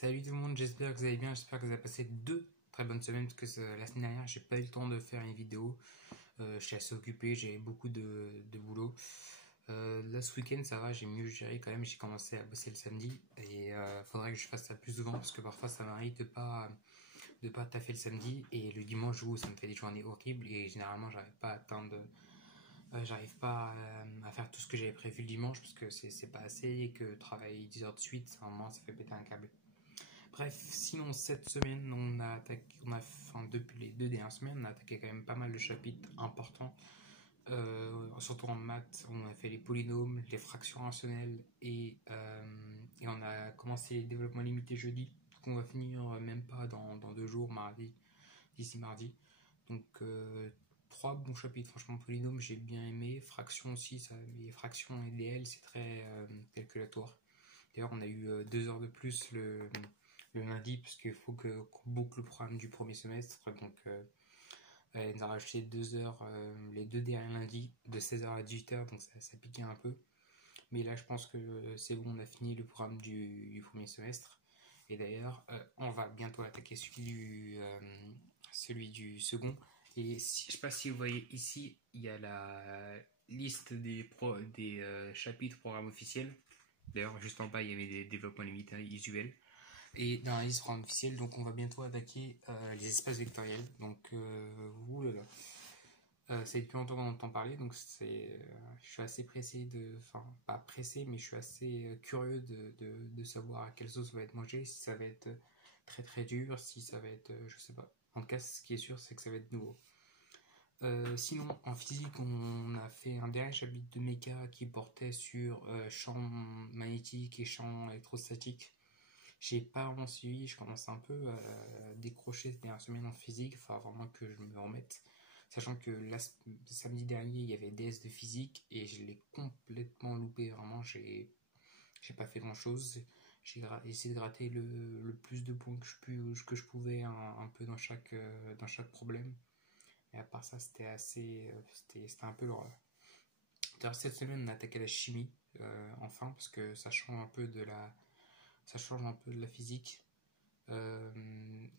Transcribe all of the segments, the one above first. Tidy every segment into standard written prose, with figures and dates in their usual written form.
Salut tout le monde, j'espère que vous allez bien, j'espère que vous avez passé 2 très bonnes semaines parce que la semaine dernière j'ai pas eu le temps de faire une vidéo. Je suis assez occupé, j'ai beaucoup de boulot. Là ce week-end ça va, j'ai mieux géré quand même, j'ai commencé à bosser le samedi et faudrait que je fasse ça plus souvent parce que parfois ça m'arrive de pas taffer le samedi et le dimanche où ça me fait des journées horribles et généralement j'arrive pas à faire tout ce que j'avais prévu le dimanche parce que c'est pas assez et que travailler 10 heures de suite, à un moment ça fait péter un câble. Bref, sinon cette semaine, enfin depuis les 2 dernières semaines, on a attaqué quand même pas mal de chapitres importants. Surtout en maths, on a fait les polynômes, les fractions rationnelles et on a commencé les développements limités jeudi. Donc on va finir même pas dans 2 jours, d'ici mardi. Donc 3 bons chapitres, franchement polynômes j'ai bien aimé, fractions aussi, les fractions et DL c'est très calculatoire. D'ailleurs on a eu 2 heures de plus le lundi parce qu'il faut qu'on boucle le programme du premier semestre. Donc elle nous a rajouté 2 heures les 2 derniers lundis de 16h à 18h, donc ça piquait un peu. Mais là je pense que c'est bon, on a fini le programme du premier semestre. Et d'ailleurs on va bientôt attaquer celui du second. Et je sais pas si vous voyez ici, il y a la liste des chapitres programme officiel. D'ailleurs, juste en bas, il y avait des développements limités usuels. Et dans la liste programme officielle, donc on va bientôt attaquer les espaces vectoriels. Donc, oulala. Ça fait depuis longtemps qu'on entend parler, donc je suis assez pressé enfin pas pressé, mais je suis assez curieux de savoir à quelle sauce va être mangé, si ça va être très très dur, si ça va être, je sais pas. En tout cas, ce qui est sûr, c'est que ça va être nouveau. Sinon, en physique, on a fait un dernier chapitre de méca qui portait sur champ magnétique et champ électrostatique. J'ai pas vraiment suivi, je commence un peu à décrocher ces dernières semaines en physique, il faut vraiment que je me remette. Sachant que samedi dernier, il y avait DS de physique et je l'ai complètement loupé, vraiment, j'ai pas fait grand chose. J'ai essayé de gratter le plus de points que je pouvais un peu dans chaque problème. Et à part ça, c'était un peu l'horreur. D'ailleurs, cette semaine, on a attaqué la chimie, enfin, parce que ça change un peu de la physique.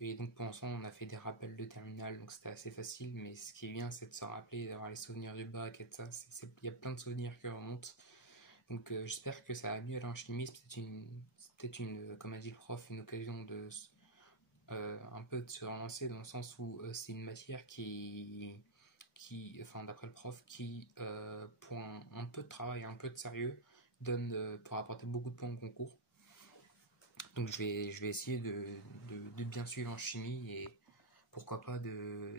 Et donc pour l'instant on a fait des rappels de terminale, donc c'était assez facile, mais ce qui est bien c'est de se rappeler, d'avoir les souvenirs du bac et de ça, il y a plein de souvenirs qui remontent. Donc j'espère que ça va mieux aller en chimie, c'est peut-être comme a dit le prof, une occasion de un peu de se relancer dans le sens où c'est une matière enfin d'après le prof, qui pour un peu de travail, un peu de sérieux, pour apporter beaucoup de points au concours. Donc je vais essayer de bien suivre en chimie et pourquoi pas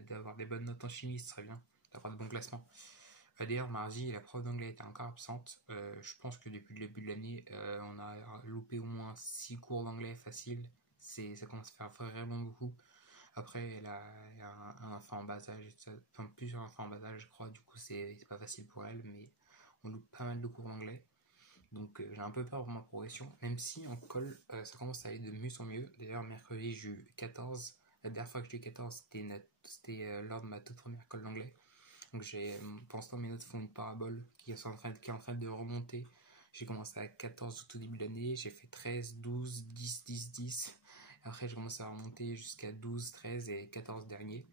d'avoir des bonnes notes en chimie, ce serait bien, d'avoir de bons classements. D'ailleurs, mardi, la prof d'anglais était encore absente. Je pense que depuis le début de l'année, on a loupé au moins 6 cours d'anglais facile. Ça commence à faire vraiment beaucoup. Après, elle a un enfant en bas âge, enfin plusieurs enfants en bas âge, je crois. Du coup, c'est pas facile pour elle, mais on loupe pas mal de cours d'anglais. Donc j'ai un peu peur pour ma progression, même si en colle ça commence à aller de mieux en mieux. D'ailleurs mercredi j'ai eu 14, la dernière fois que j'ai eu 14 c'était lors de ma toute première colle d'anglais. Donc pour l'instant mes notes font une parabole qui est en train de remonter. J'ai commencé à 14 au tout début de l'année, j'ai fait 13, 12, 10, 10, 10. Après j'ai commencé à remonter jusqu'à 12, 13 et 14 derniers.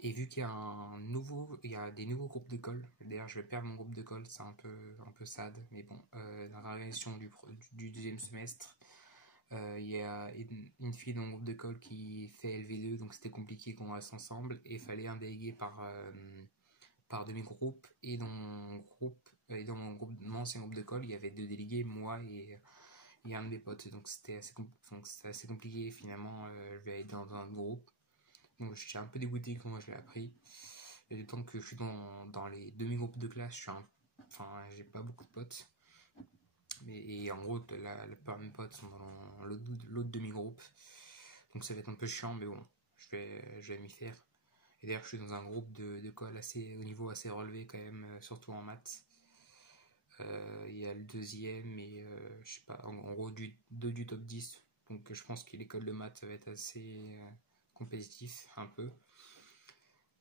Et vu qu'il y a des nouveaux groupes de colle, d'ailleurs je vais perdre mon groupe de colle, c'est un peu sad, mais bon, la réalisation du deuxième semestre, il y a une fille dans mon groupe de colle qui fait LV2, donc c'était compliqué qu'on reste ensemble, et il fallait un délégué par demi-groupe, et dans mon ancien groupe de colle, il y avait 2 délégués, moi et un de mes potes, donc c'était assez compliqué, finalement je vais aller dans un groupe. Donc je suis un peu dégoûté comment je l'ai appris. Et d'autant que je suis dans les demi-groupes de classe, j'ai pas beaucoup de potes. Et en gros, la plupart de mes potes sont dans l'autre demi-groupe. Donc ça va être un peu chiant, mais bon, je vais m'y faire. Et d'ailleurs, je suis dans un groupe de colle au niveau assez relevé quand même, surtout en maths. Il y a le deuxième et je sais pas, en gros du top 10. Donc je pense que l'école de maths ça va être assez compétitif, un peu.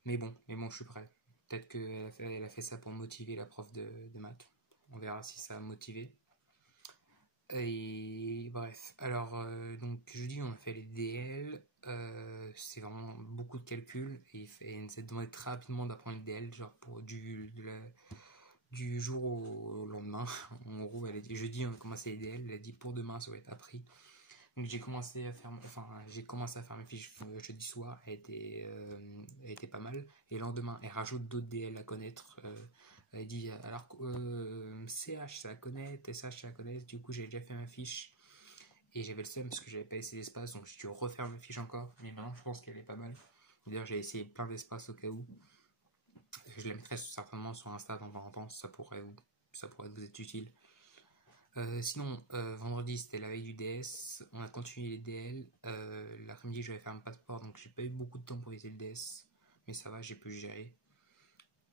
Mais bon, je suis prêt. Peut-être qu'elle a fait ça pour motiver la prof de maths. On verra si ça a motivé. Et bref, alors donc jeudi on a fait les DL, c'est vraiment beaucoup de calculs et il nous a demandé très rapidement d'apprendre les DL, genre pour du jour au lendemain. En gros, elle a dit jeudi on a commencé les DL, elle a dit pour demain ça va être appris. Donc j'ai commencé à faire mes fiches jeudi soir, elle était pas mal. Et le lendemain, elle rajoute d'autres DL à connaître. Elle dit alors CH ça à connaître, SH ça à connaître. Du coup, j'ai déjà fait ma fiche et j'avais le seum parce que j'avais pas laissé d'espace, donc j'ai dû refaire ma fiche encore. Mais maintenant, je pense qu'elle est pas mal. D'ailleurs, j'ai essayé plein d'espace au cas où. Je la mettrai certainement sur Insta dans temps en temps, ça pourrait vous être utile. Sinon, vendredi c'était la veille du DS, on a continué les DL. L'après-midi, je vais faire un passeport, donc j'ai pas eu beaucoup de temps pour viser le DS, mais ça va, j'ai pu gérer.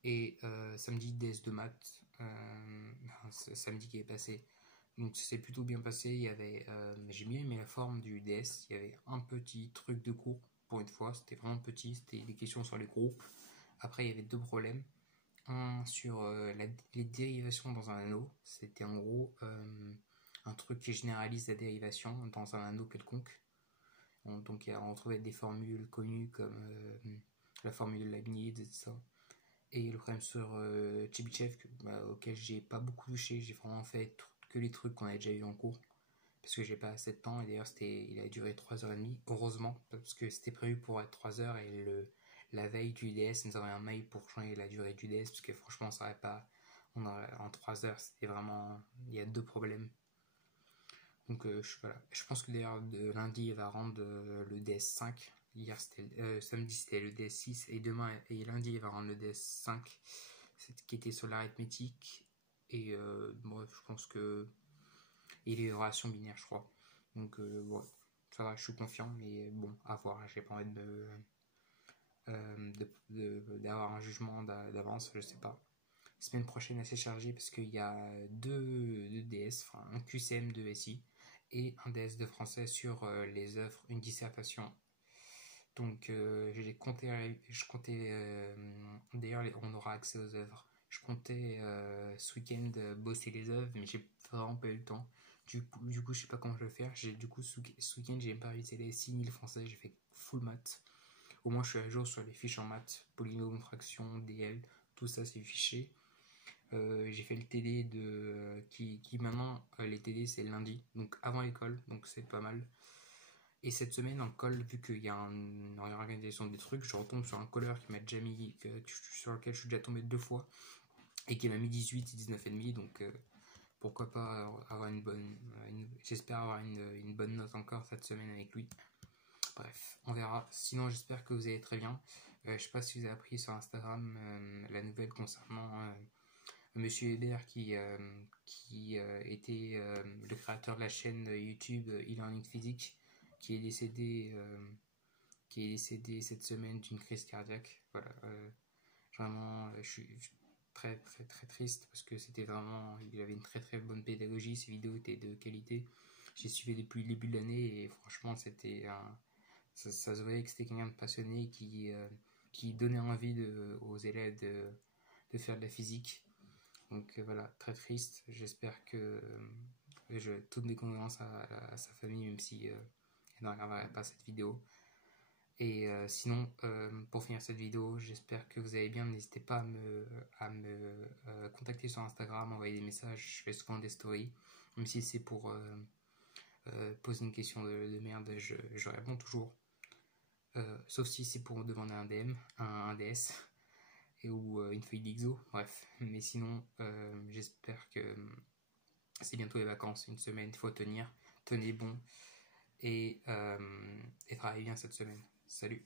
Et samedi, DS de maths, samedi qui est passé. Donc ça s'est plutôt bien passé. J'ai bien aimé la forme du DS. Il y avait un petit truc de cours pour une fois, c'était vraiment petit, c'était des questions sur les groupes. Après, il y avait deux problèmes. Un sur les dérivations dans un anneau. C'était en gros un truc qui généralise la dérivation dans un anneau quelconque. Donc on trouvait des formules connues comme la formule de Leibniz et tout ça. Et le problème sur Chebyshev, auquel j'ai pas beaucoup touché, j'ai vraiment fait que les trucs qu'on avait déjà eu en cours. Parce que j'ai pas assez de temps, et d'ailleurs il a duré 3h30, heureusement, parce que c'était prévu pour être 3h, et la veille du DS, nous avons un mail pour changer la durée du DS, parce que franchement, ça aurait pas. En 3h, c'était vraiment. Il y a deux problèmes. Donc voilà. Je pense que d'ailleurs, lundi, il va rendre le DS5. Samedi, c'était le DS6, et lundi, il va rendre le DS5, qui était sur l'arithmétique. Et moi, je pense que. Et les relations binaires, je crois. Donc, ouais, ça va, je suis confiant, mais bon, à voir. J'ai pas envie d'avoir un jugement d'avance, je sais pas. Semaine prochaine assez chargée parce qu'il y a deux DS, enfin un QCM de SI et un DS de français sur les œuvres, une dissertation. Donc je comptais, d'ailleurs on aura accès aux œuvres. Je comptais ce week-end bosser les œuvres, mais j'ai vraiment pas eu le temps. Du coup, je sais pas comment je vais faire. Du coup, ce week-end, j'ai même pas révisé les 6000 français, j'ai fait full maths. Au moins, je suis à jour sur les fiches en maths, polynôme, fraction, DL, tout ça, c'est fiché. J'ai fait le TD qui maintenant, les TD, c'est lundi, donc avant l'école, donc c'est pas mal. Et cette semaine, en colle, vu qu'il y a une réorganisation des trucs, je retombe sur un colleur qui m'a déjà mis, sur lequel je suis déjà tombé 2 fois, et qui m'a mis 18 et 19,5, donc pourquoi pas avoir j'espère avoir une bonne note encore cette semaine avec lui. Bref, on verra. Sinon, j'espère que vous allez très bien. Je sais pas si vous avez appris sur Instagram la nouvelle concernant Monsieur Hébert qui était le créateur de la chaîne YouTube e-learning physique, qui est décédé cette semaine d'une crise cardiaque. Voilà, vraiment, je suis très très très triste parce que il avait une très très bonne pédagogie, ses vidéos étaient de qualité. J'ai suivi depuis le début de l'année et franchement, ça se voyait que c'était quelqu'un de passionné qui donnait envie aux élèves de faire de la physique. Donc voilà, très triste. J'espère que toutes mes condoléances à sa famille, même si elle ne regardera pas cette vidéo. Et sinon, pour finir cette vidéo, j'espère que vous allez bien. N'hésitez pas à me contacter sur Instagram, envoyer des messages. Je fais souvent des stories. Même si c'est pour poser une question de merde, je réponds toujours. Sauf si c'est pour demander un DM, un DS ou une feuille d'Ixo, bref. Mais sinon, j'espère que c'est bientôt les vacances, une semaine, il faut tenir, tenez bon et travaillez bien cette semaine. Salut.